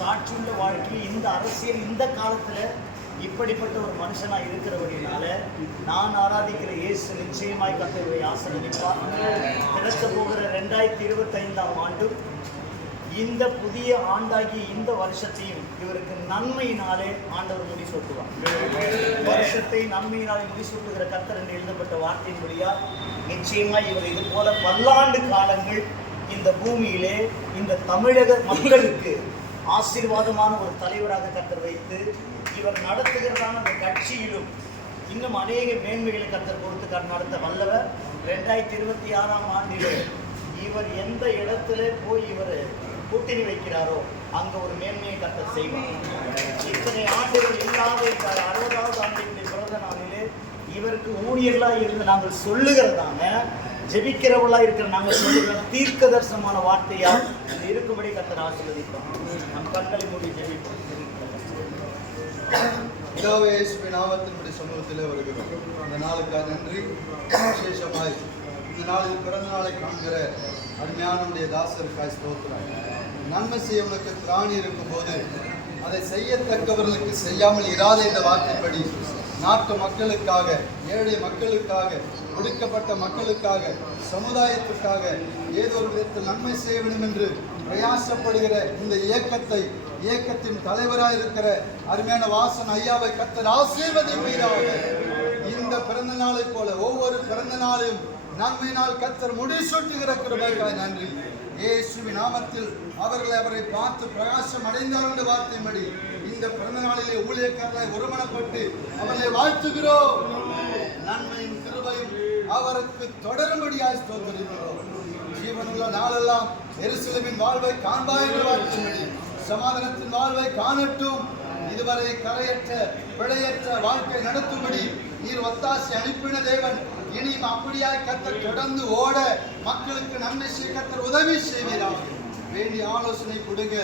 சாட்சியுள்ள வாழ்க்கையில் இந்த அரசியல் இந்த காலத்தில் இப்படிப்பட்ட ஒரு மனுஷனாக இருக்கிறபடினால நான் ஆராதிக்கிற இயேசு நிச்சயமாய் கத்தருடைய ஆசீர்வதிப்பார். கிடைக்க போகிற ரெண்டாயிரத்தி இருபத்தைந்தாம் ஆண்டும் இந்த புதிய ஆண்டாகிய இந்த வருஷத்தையும் இவருக்கு நன்மையினாலே ஆண்டவர் முடிசூட்டுவார். வருஷத்தை நன்மையினாலே முடிசூட்டுகிற கத்தர் என்று எழுதப்பட்ட வார்த்தையின்படியா நிச்சயமாய் இவர் இது போல பல்லாண்டு காலங்கள் இந்த பூமியிலே இந்த தமிழக மக்களுக்கு ஆசீர்வாதமான ஒரு தலைவராக கத்தர் வைத்து இவர் நடத்துகிறதான அந்த கட்சியிலும் இன்னும் அநேக மேன்மைகளை கத்தர் கொடுத்து கண் நடத்த வல்லவர். ரெண்டாயிரத்தி இருபத்தி ஆறாம் ஆண்டில் இவர் எந்த இடத்துல போய் இவர் கூட்டணி வைக்கிறாரோ அங்க ஒரு மேன்மையை கத்தர் செய்வார். இத்தனை ஆண்டுகள் இல்லாத இந்த அறுபதாவது ஆண்டினுடைய பிறந்த நாளிலே இவருக்கு ஊழியர்களாக இருந்து நாங்கள் சொல்லுகிறதான ஜெபிக்கிறவளா இருக்கிற நாங்கள் சொல்லுகிற தீர்க்க தரிசனமான வார்த்தையா இது இருக்கும்படி கத்தர் ஆசீர்வதிப்போம் நம் கண்களை மூடி ஜெபிப்போம். பிதாவே நாமத்தினுடைய சமூகத்தில் வருகிறோம். அந்த நாளுக்காக நன்றி. விசேஷமாய் இந்த நாளில் பிறந்த நாளை காண்கிற அருமையானுடைய தாசருக்காய் ஸ்தோத்திரம். நன்மை செய்யவனுக்கு திராணி இருக்கும்போது அதை செய்யத்தக்கவர்களுக்கு செய்யாமல் இராத இந்த வார்த்தைப்படி நாட்டு மக்களுக்காக ஏழை மக்களுக்காக ஒடுக்கப்பட்ட மக்களுக்காக சமுதாயத்துக்காக ஏதோ ஒரு விதத்தில் நன்மை செய்ய வேண்டும் என்று பிரயாசப்படுகிற இந்த இயக்கத்தை இயக்கத்தின் தலைவராக இருக்கிற அருமையான வாசன் ஐயாவை கத்தர் ஆசீர்வதிப்பீராக. இந்த பிறந்த நாளை போல ஒவ்வொரு பிறந்த நாளையும் நன்மையினால் கத்தர் முடிசூட்டுகிற கிருபைக்காய் நன்றி. இயேசுவின் நாமத்தில் அவர்களை அவரை பார்த்து பிரகாசம் அடைந்தார் என்று வார்த்தையின்படி இந்த பிறந்த நாளிலே ஊழியக்காரர்களை ஒருமனப்பட்டு அவர்களை வாழ்த்துகிறோம். நன்மையும் கிருபையும் அவருக்கு தொடரும்படியாய் ஸ்தோத்தரிக்கிறோம். ஜீவனுள்ள நாளெல்லாம் எருசலமின் வாழ்வை காண்பாய் என்று வாழ்த்தும்படி சமாதானத்தின் வாழ்வை காணட்டும். இதுவரை கரையற்ற பிழையற்ற வாழ்க்கை நடத்தும்படி நீர் ஒத்தாசி அனுப்பின தேவன் இனியும் அப்படியாய் கத்தர் தொடர்ந்து ஓட மக்களுக்கு நன்மை செய்ய கத்தர் உதவி செய்வீராக. வேண்டிய ஆலோசனை கொடுங்க.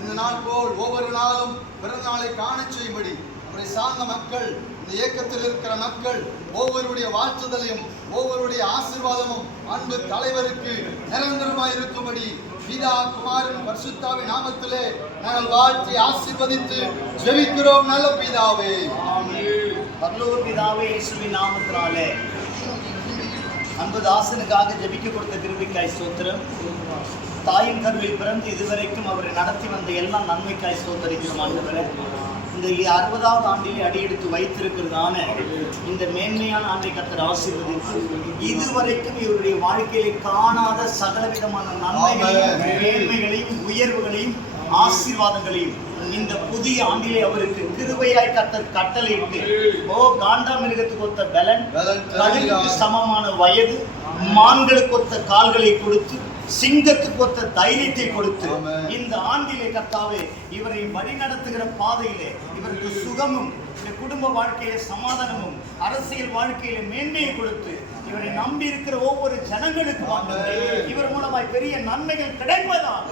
இந்த நாள் போல் ஒவ்வொரு நாளும் பிறந்த நாளை காண செய்யும்படி அவரை சார்ந்த மக்கள் இந்த இயக்கத்தில் இருக்கிற மக்கள் ஒவ்வொருடைய வாழ்த்துதலையும் ஒவ்வொருடைய ஆசீர்வாதமும் அன்பு தலைவருக்கு நிரந்தரமாய் இருக்கும்படி பிதா குமாரன் பரிசுத்தாவின் நாமத்திலே நாங்கள் வாழ்த்தி ஆசிர்வதித்து ஜெபிக்கிறோம் நல்ல பிதாவே. பரலோக பிதாவே இயேசுவின் நாமத்தினாலே. அன்பு தாசனுக்காக ஜெபிக்க கொடுத்த கிருபிக்காய் சோத்திரம் தாயின் கருவில் பிறந்து இதுவரைக்கும் அவரை நடத்தி வந்த எல்லா நன்மைக்காய் சோத்தரிக்கிறோம் ஆண்டவரே. இந்த அறுபதாவது ஆண்டிலே அடியெடுத்து வைத்திருக்கிறதான இந்த மேன்மையான ஆண்டை கத்தர் ஆசீர்வதித்து இதுவரைக்கும் இவருடைய வாழ்க்கையிலே காணாத சகலவிதமான நன்மைகளையும். மேன்மைகளையும் உயர்வுகளையும் ஆசீர்வாதங்களையும் இந்த புதிய ஆண்டிலே அவருக்கு கிருபையாய் கத்தர் கட்டளையிட்டு ஓ காண்டாமிருகத்துக்கு ஒத்த பலன். சமமான வயது மான்களுக்கு ஒத்த கால்களை கொடுத்து சிங்கத்துக்கு ஒத்த தைரியத்தை கொடுத்து. இந்த ஆண்டிலே கர்த்தாவே இவரை வழிநடத்துகிற பாதையிலே இவருக்கு சுகமும் குடும்ப வாழ்க்கையில சமாதானமும் அரசியல் வாழ்க்கையில மேன்மையை கொடுத்து இவரை நம்பி இருக்கிற ஒவ்வொரு ஜனங்களுக்கு ஆண்டவரே, இவர் மூலமாய் பெரிய நன்மைகள் கிடைப்பதாக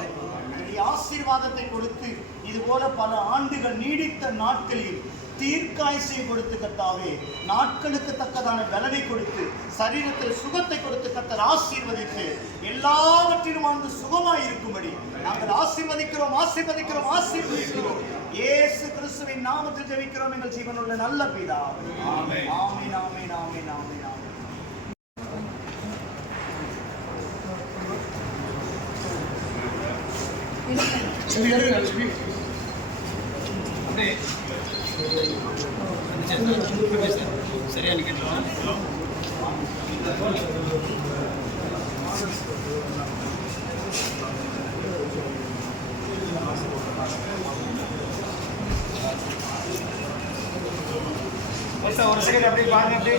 பெரிய ஆசீர்வாதத்தை கொடுத்து இது போல பல ஆண்டுகள் நீடித்த நாட்களில் தீர்க்காயசை கொடுத்து கத்தாவே நாட்களுக்கு தக்கதான பலனை கொடுத்து சரீரத்தில் சுகத்தை கொடுத்து கத்தர் ஆசீர்வதித்து எல்லாவற்றிலும் வாழ்ந்து சுகமாய் இருக்கும்படி நாங்கள் ஆசீர்வதிக்கிறோம் ஆசீர்வதிக்கிறோம் ஆசீர்வதிக்கிறோம். இயேசு கிறிஸ்துவின் நாமத்தில் ஜெபிக்கிறோம். எங்கள் ஜீவனுள்ள நல்ல பிதா ஆமென். ஆமென் ஆமென் ஆமென் ஆமென் ஆமென். சரியா நிக்கணும் ஒரு செகண்ட் அப்படியே பாருங்க அப்படியே